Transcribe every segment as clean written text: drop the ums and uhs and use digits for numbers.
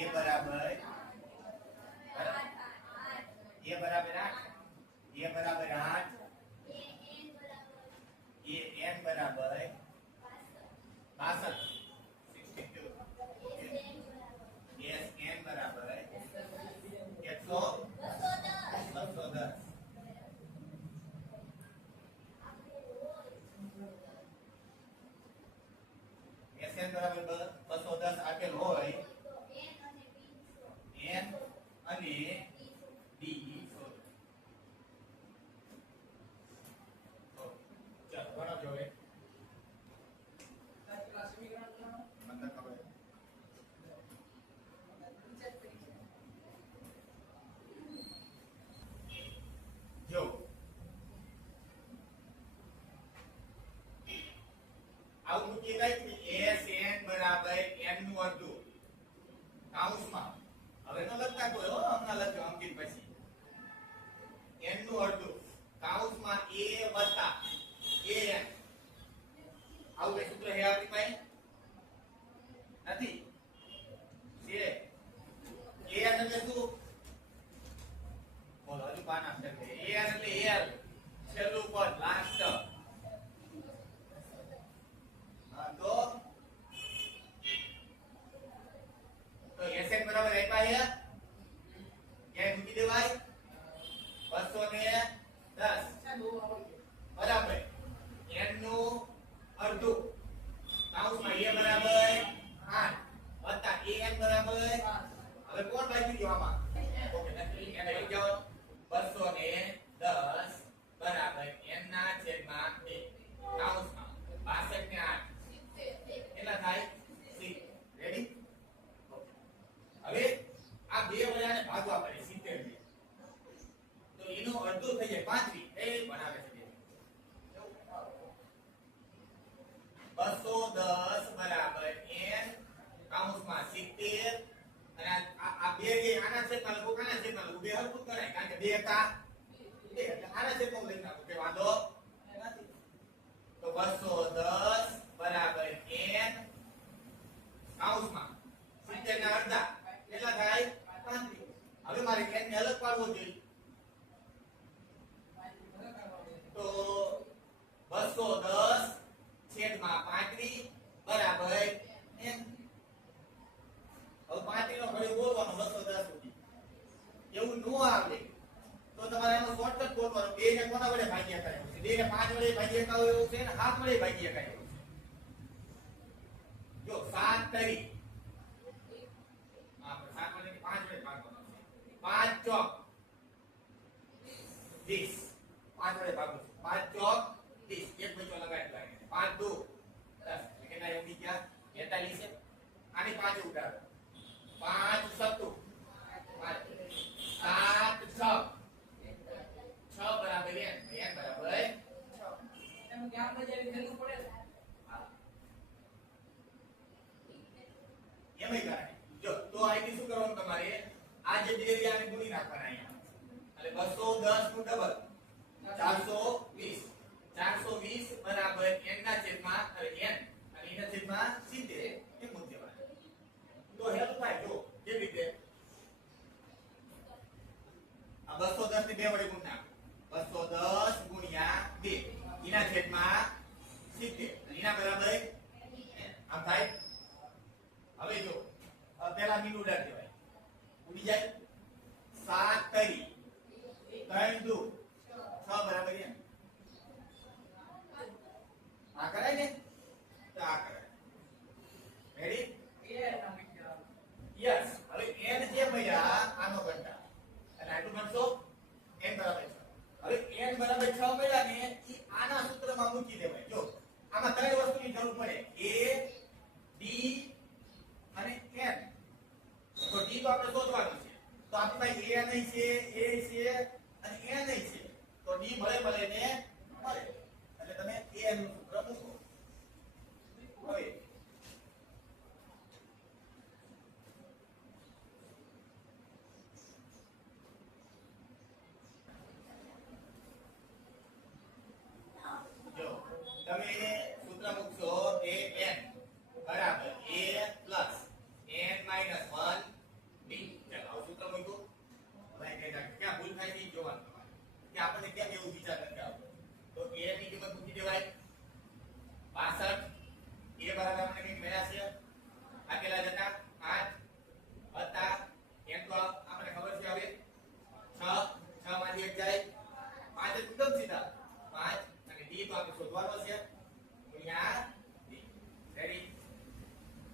a બરાબર a બરાબર 8 a બરાબર 8 a n બરાબર 62 62 s n બરાબર 210 SN બરાબર 210 આપેલ હોય n અને d શોધો. ચાલો ગણો હવે મને ખબર જો આવું મૂકી દઈએ SN બરાબર n નું અડધું કૌંસમાં હવે નો લખતા કોઈ હમણાં લખ્યો અંકિત પછી n નું અડધું કૌંસમાં a વત્તા an આવું કઈ સૂત્ર હે આપણી પાસે નથી છે an એટલે શું બોલો હજુ પાન આપશે an એટલે l છેલ્લું પદ લાસ્ટ તો SN બરાબર આપ્યા છે કે મૂકી દેવાય 210 બરાબર n નું અડધું કૌંસમાં a બરાબર 8 વત્તા an બરાબર હવે કોણ બાકી ગયો આમાં ઓકે એને લઈ જાઓ 210 બરાબર n ના છેદમાં 2 કૌંસમાં 62 ને 8 કેટલા થાય 6 રેડી હવે આ બે વડાને ભાગવા પડે 70 થી તો એનો અડધો થઈ જાય 35 એ બનાવે છે 210 બરાબર n કૌંસમાં 70 અને આ બે જે આના છેદમાં લખો આના છેદમાં લખો બે હરખું કરાય કારણ કે બે કા બે એટલે આના છેદમાં લખી નાખો કે વાંધો નથી તો 210 બરાબર n કૌંસમાં 70 ના અડધા કેટલા થાય 35 હવે મારે n ને અલગ પાડવો જોઈએ તો 210 છેદમાં 35 બરાબર n હવે 35 નો ઘડી બોલવાનો 210 સુધી એવું નો આવડે તો તમારે એનો શોર્ટકટ બોલવાનો બે ને કોના વડે ભાગ્યા કરે છે બે ને 5 વડે ભાગ્યા કરે એવું છે ને 7 વડે ભાગ્યા કરે એવું છે જો 7 તરી આપણે 7 વડે 5 વડે ભાગવાનો છે 5 ચોક 20 5 વડે ભાગો 5 ચોક 20 એક બચો લગાડી લાગે 5 2 10 કેટલા એમ ગયા 43 છે આની 5 ઉડાડો 5 સત્તુ 7 6 બરાબર n બરાબર 6 એનું જ્ઞાન બજાવી દેવું પડે એમ કરાય જો તો આઈથી શું કરવાનું તમારે આ જે બે એરિયાને ગુણી નાખવાના અહીંયા એટલે 210 નું ડબલ 420 420 બરાબર n ના છેદમાં n અને એના છેદમાં 70 એ મૂકી દેવાના તો હેલ્પ થાય જો કેવી રીતે આ 210 ને બે વડે ગુણ નાખો 210 ગુણ્યા 2 એના છેદમાં 70 એના બરાબર આમ થાય હવે જો પેલા મીન ઉડાડ દેવાય ઉડી જાય 7 તરી 3 2 6 બરાબર n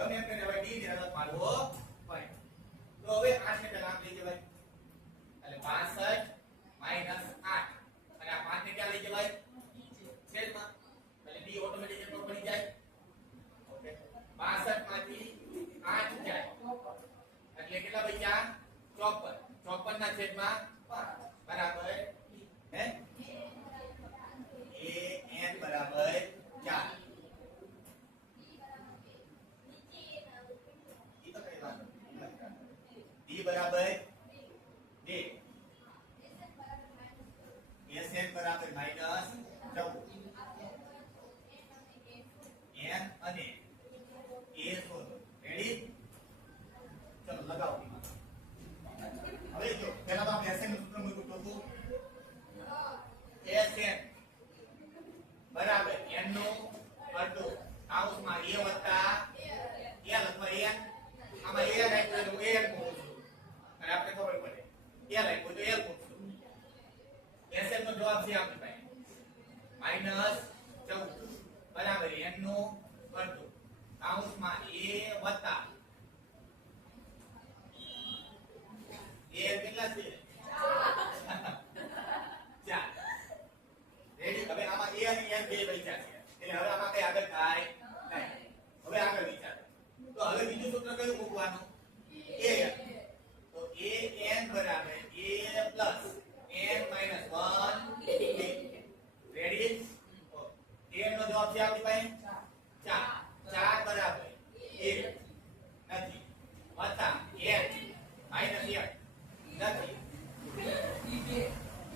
ગમે એમ કરીને હવે ડી ને રદ પાડવો પડે. તો હવે 8 ને પહેલા આમ લઈ જવાય એટલે 65 માઈનસ 8 અને આ 5 ને ક્યાં લઈ જવાય છેદમાં એટલે ડી ઓટોમેટિક એટલો પડી જાય. ઓકે 62 માંથી 8 જાય એટલે કેટલા બચ્યા 54 54 ના છેદમાં 5 બરાબર હે a n બરાબર 4. ઈ તો કઈ વાત નથી. d બરાબર 2 sn બરાબર -14 n અને a શોધો. રેડી ચલો લગાવો. હવે જો પહેલા તો આપણે sn નું સૂત્ર મૂક્યું તો sn બરાબર n નું અડધું કૌંસમાં a વત્તા l અથવા n આમાં a રાખ્યું તો a મૂકશું અને આપણે ખબર પડે l રાખ્યું તો l મૂકશું. sn નો જવાબ છે આપણી પાસે -14 બરાબર n નું અડધું કૌંસમાં a વત્તા a કેટલા છે 4. રેડી હવે આમાં a અને n બે બચ્યા છે એટલે હવે આમાં કઈ આગળ થાય નહીં. હવે આગળ વિચારો તો હવે બીજું સૂત્ર કયું મૂકવાનું a તો a n બરાબર a plus n minus 1 ready a નો જવાબ છે આપણી પાસે 4 4 બરાબર a નથી વત્તા n માઈનસ 1 નથી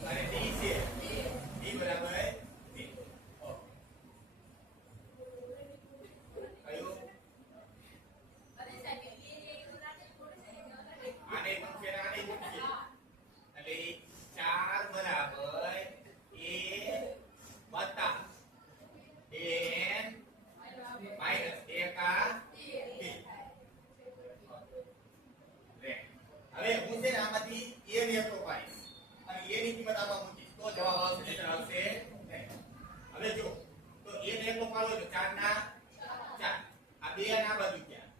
અને d છે d બરાબર 2. કયું આને પણ છે આને પણ છે એટલે 4 બરાબર a વત્તા n માઈનસ 1 આ 2. હવે હું છે ને આમાંથી a ને એકલો પાડીશ અને a ની કિંમત આમાં મૂકીશ તો જવાબ આવશે નહીતર આવશે નહીં. હવે જો તો a ને એકલો પાડો તો 4 ના 4 આ બે આ બાજુ ગયા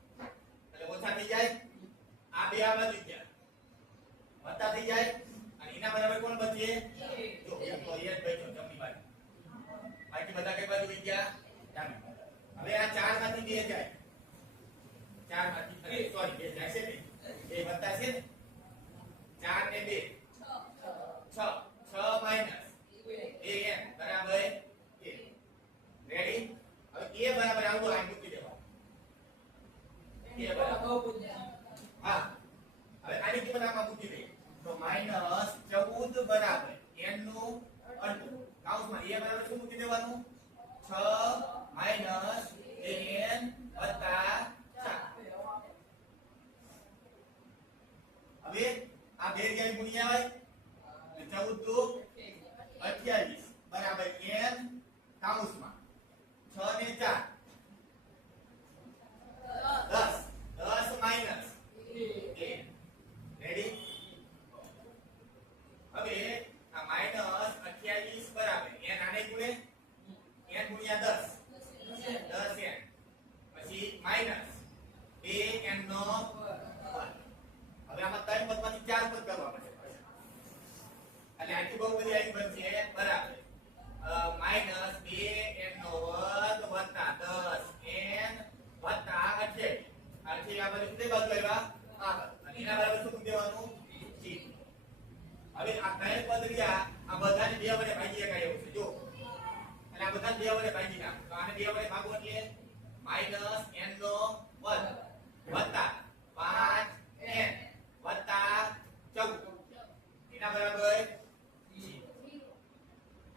એટલે ઓછા થઈ જાય આ બે આ બાજુ ગયા વત્તા થઈ જાય અને એના બરાબર કોણ બચે જો એકલો a જ બચ્યો જમણી બાજુ બાકી બધા કઈ બાજુ ગયા ડાબી બાજુ. હવે આ 4 માંથી 2 જાય 4 માંથી સોરી 2 જાય છે ને એ વત્તા છે ને 4 ને 2 6 6 માઈનસ an બરાબર 1. રેડી હવે a બરાબર આવડો આ મૂકી દેવા a બરાબર હા હવે આની કિંમત આમાં મૂકી દે તો -14 બરાબર n નું અડધું કૌંસમાં a બરાબર શું મૂકી દેવાનું 6 માઈનસ an વત્તા 4. હવે આ બે જગ્યાએ ગુણ્યા હોય એટલે 14 દુ 28 બરાબર n કૌંસમાં 6 ને 4 10 10 માઈનસ a. રેડી હવે આ -28 બરાબર n આને ગુણે n ગુણ્યા 10 10 n પછી માઈનસ 2 n નો હવે આમાં 3 પદમાંથી 4 પદ કરવા પડે એટલે આખી બહુપદી આવી બનશે બરાબર -2n નો વર્ગ વત્તા 10n વત્તા 28 આ બાજુ કઈ બાજુ આવ્યા આ બાજુ અને એના બરાબર શું દેવાનું g. હવે આ 3 પદ રહ્યા આ બધાને 2 વડે ભાગી શકાય એવું છે જો એટલે આ બધાને 2 વડે ભાગી નાખ તો આને 2 વડે ભાગો એટલે -n નો વર્ગ વત્તા 5n વત્તા 14 એના બરાબર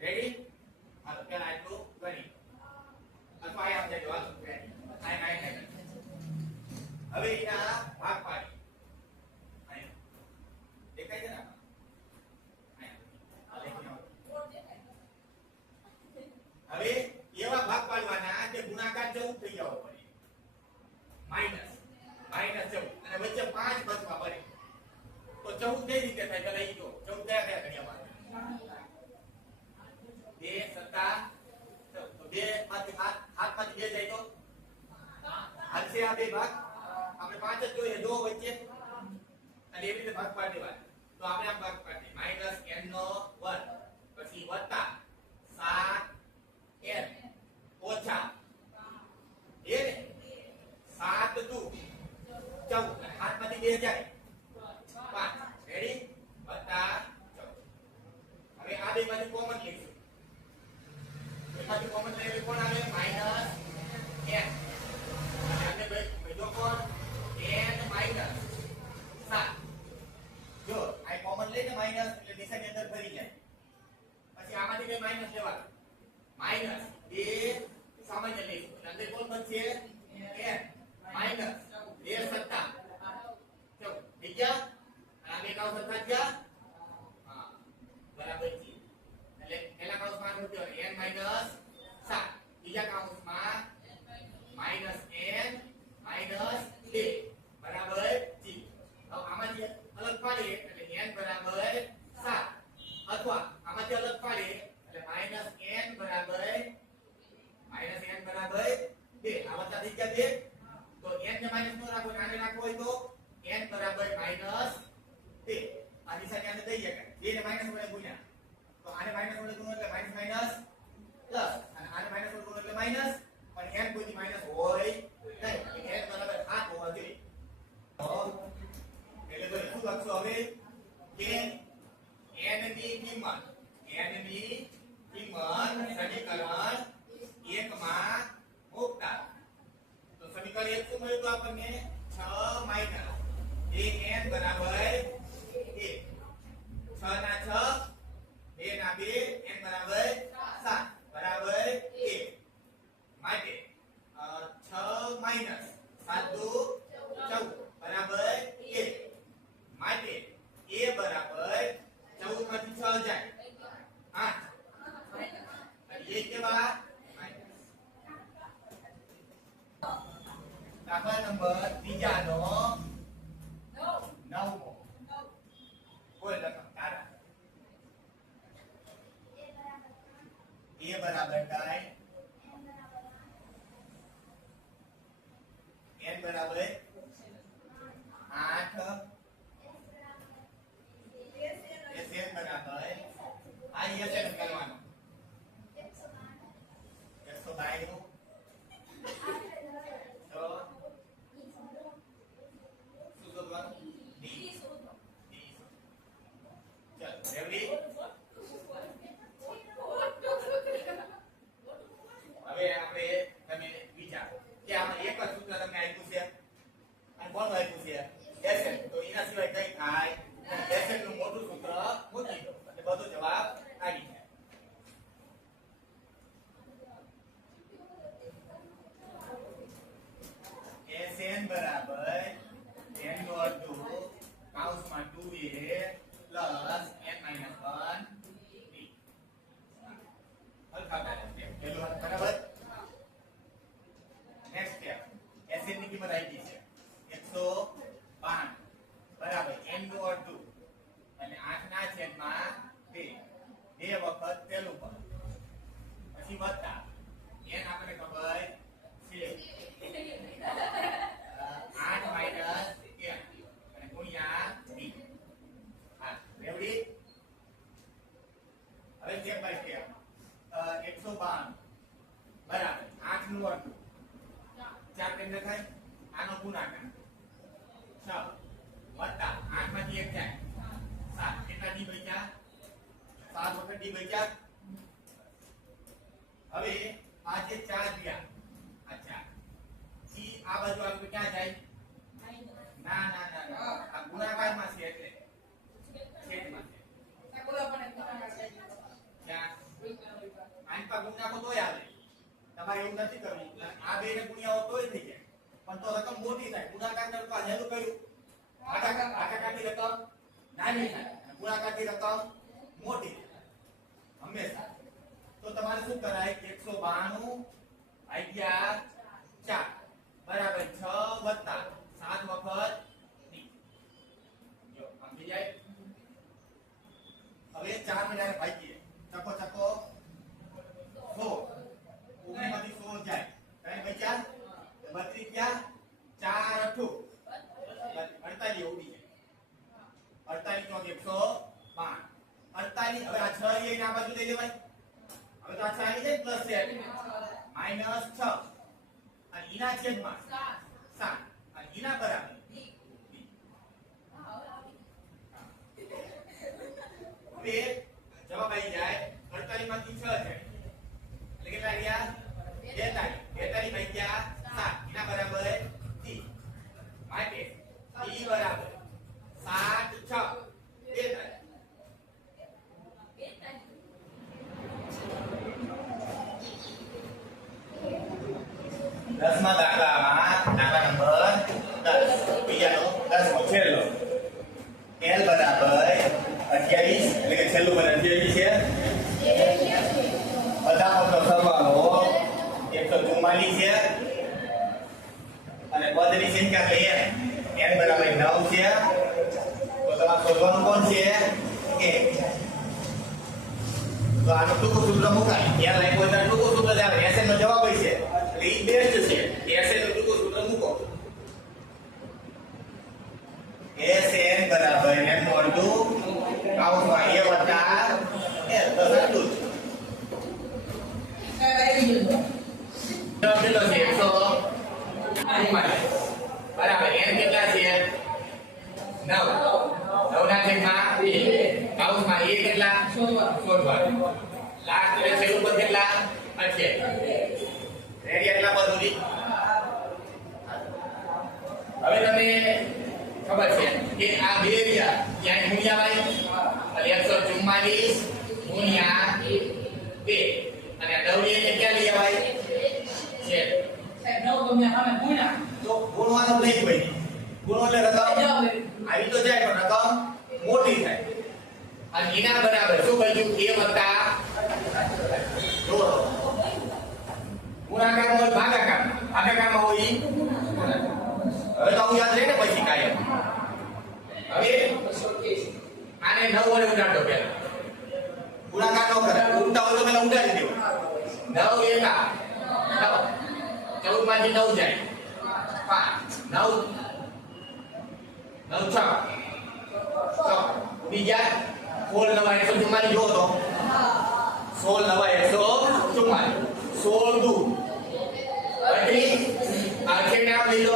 રેડી હાલો પેલા આટલું કરી અથવા આ આપણે જવાબ રેડી હવે એના ભાગ પાડી દેખાય છે ને હવે એવા ભાગ પાડવાના કે ગુણાકાર 14 થઈ જવો પડે માઈનસ 14 અને વચ્ચે 5 બચવા પડે તો 14 કઈ રીતે થાય પેલા ઈ જો 14 કયા કર્યા બે સત્તા તો બે માંથી હાથ માંથી બે જાય તો હાથ છે આ બે ભાગ આપણે 5 જ જોઈએ જો વચ્ચે અને એવી રીતે ભાગ પાડી દેવાય તો આપણે આમ ભાગ પાડીએ -n નો વર્ગ પછી વત્તા 7n ઓછા એ 7 દુ 14 હાથમાંથી 2 જાય 5 રેડી વત્તા 14 હવે આ બે માંથી કોમન લઈશું એમાંથી કોમન લઈએ કોણ આવે -n અને આપણે બીજો કોણ n - 7 જો આ કોમન લઈને માઈનસ એટલે નિશાની અંદર ભરી જાય પછી આમાંથી બે માઈનસ લેવાનું માઈનસ 2 સામાન્ય લઈશું એટલે અંદર કોણ બનશે n માઈનસ 2 સત્તા 14 થઈ ગયા અને આ બે કાઉ સત્તા ગયા હા બરાબર છે એટલે પહેલા કાઉસમાં મૂક્યો n - 7 બીજા કાઉસમાં -n - 2 બરાબર છે હવે આમાંથી અલગ પાડીએ એટલે n બરાબર 7 અથવા આમાંથી અલગ પાડીએ એટલે -n બરાબર 2 આ વત્તા થઈ ગયા 2 તો n ને માઈનસ નો રાખો આને રાખો હોય તો n બરાબર -2 આ નિશાની આને દઈ જાય 2 ને માઈનસ વડે ગુણ્યા તો આને માઈનસ વડે ગુણો એટલે માઈનસ માઈનસ પ્લસ અને આને માઈનસ વડે ગુણો એટલે માઈનસ પણ n કોઈ માઈનસ હોય નહીં n બરાબર 7 હોવા જોઈએ તો એટલે તો શું લખશો હવે કે n ની કિંમત સમીકરણ 1 માં મૂકતા તો સમીકરણ 1 શું મળ્યું તો આપણને 6 માઈનસ an બરાબર 1 6 ના 6 2 ના 2 n બરાબર 7 બરાબર 1 માટે 6 માઈનસ 7 દુ 14 બરાબર 1 માટે a બરાબર 14 માંથી 6 જાય 8 અને a કેવા દાખલા નંબર ત્રીજાનો 9મો કોઈ લખો તારા a બરાબર થાય n બરાબર 8 SN બરાબર આ SN કરવાનો 192 તો શું શોધવાનું d ચાલ રેડી હવે આપણે તમે વિચારો કે આમાં એક જ સૂત્ર તમને આપ્યું છે અને કોણ આપ્યું છે SN તો એના સિવાય કઈ થાય SN નું મોટું સૂત્ર મૂકી દો એટલે બધો જવાબ આવી જાય SN બરાબર n નો અડધો કૌંસમાં 2a પ્લસ n - 1 b હલકા બેલેન્સ પેલું બરાબર નેક્સ્ટ સ્ટેપ SN ની કિંમત આવી છે 192 બરાબર n નું અડધું એટલે 8 ના છેદમાં 2 વખત પેલું પદ પછી વત્તા n આપણે ખબર છે 8 માઈનસ 1 અને ગુણ્યા b હા રેડી હવે સ્ટેપ બાય સ્ટેપ 192 બરાબર 8 નું અડધું 4 કેમ લખાય આનો ગુણાકાર 6 વત્તા 8 માંથી 1 જાય 7 કેટલા ડી બચ્યા 7 વખત ડી બચ્યા હવે આ જે 4 રહ્યા અચ્છા ઈ આ બાજુ આપણે ક્યાં જાય ના ના ના આ ગુણાકારમાં છે એટલે છેદમાં છે ક્યાં આન પર ગુણાકો તોય આવે તમારે એવું નથી કરવું આ બે ને ગુણ્યાઓ તોય થઈ જાય પણ તો રકમ મોટી થાય ગુણાકાર કરતા હેલું કર્યું ભાગાકારની રકમ નાની થાય ગુણાકારની રકમ મોટી થાય હંમેશા તો તમારે શું કરાય 192 ભાગ્યા 4 બરાબર 6 વત્તા 7 વખત d જો સમજી જાય હવે 4 ને ભાગીએ ચકો ચકો 100 ઉમેમાંથી 100 જાય કઈ બચ્યા 32 ગયા ની હવે આ 6 લઈને આ બાજુ લઈ લેવાય હવે તો આ 6 ની છે પ્લસ છે -6 અને ઈના છેદમાં 7 અને ઈના બરાબર હવે જવાબ આવી જાય 48 માંથી 6 છે એટલે કેટલા રહ્યા 42 માંથી 7 ઈના બરાબર 30 માટે ઈ બરાબર 7 6 42 10મા દાખલામાં દાખલા નંબર 10 બીજાનો 10મો છેલ્લો L બરાબર 28 એટલે કે છેલ્લું પદ 28 છે બધા પદનો સરવાળો 144 છે અને પદની સંખ્યા લઈએ n બરાબર 9 છે તો તમારે શોધવાનું કોણ છે 1 તો આનું ટૂંકું સૂત્ર મુકાય ત્યાં લાઈન કોઈ ટૂંકું સૂત્ર જ આવે SN નો જવાબ હોય છે એટલે ઈ બેસ્ટ છે SN નું ટૂંકું સૂત્ર મૂકો SN બરાબર n મોટું કાઉન્ટમાં a વત્તા l તો સાચું કેટલો છે 144 બરાબર n કેટલા છે 9 ના છેદમાં 2 કાઉન્ટમાં a કેટલા શોધવાનું લાસ્ટ એટલે છેલ્લું પદ કેટલા 28 રેડી એટલા પદ સુધી હવે તમને ખબર છે કે આ બે રહ્યા ક્યાં ગુણ્યા વાય એટલે 144 ગુણ્યા 2 અને 9 ને ક્યાં લઈ આવાય છે 9 ગમે આને ગુણ્યા તો ગુણવાનું નહીં ભાઈ ગુણો એટલે રકમ આવી તો જાય પણ રકમ મોટી થાય અને એના બરાબર શું બન્યું a વત્તા ગુણાકારમાં હોય ભાગાકારમાં હોય ઈ હવે તો આવું યાદ રહે ને પછી કાયમ હવે આને 9 વડે ઉડાડો પેલા ગુણાકાર ન કરે ઉલટા હોય તો પેલા ઉડાડી દેવો 9 એકા 9 14 માંથી 9 જાય 5 9 6 બીજા 16 નવા 144 જો તો 16 નવા 144 16 દુ 32 આ છે નામ લઈ લો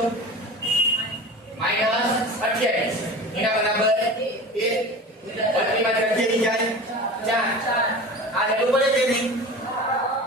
-28 એના બરાબર 1 32 માંથી 28 જાય 4 આ જરૂર પડે કે નહીં